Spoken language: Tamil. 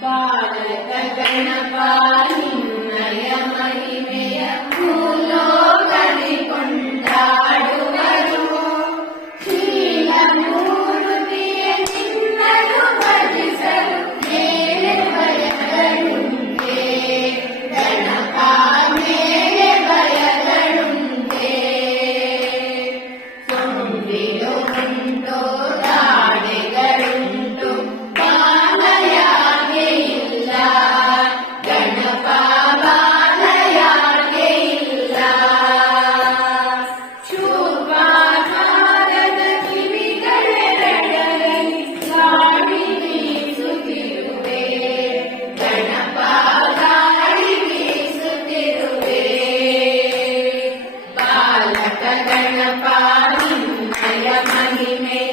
ಬಾಲಕ ಗಣಪ ನಿನ್ನಯ ಮಹಿಮೆಯ ಭೂಲೋಕದಿ மலர் பாடும் மலர் மகிமே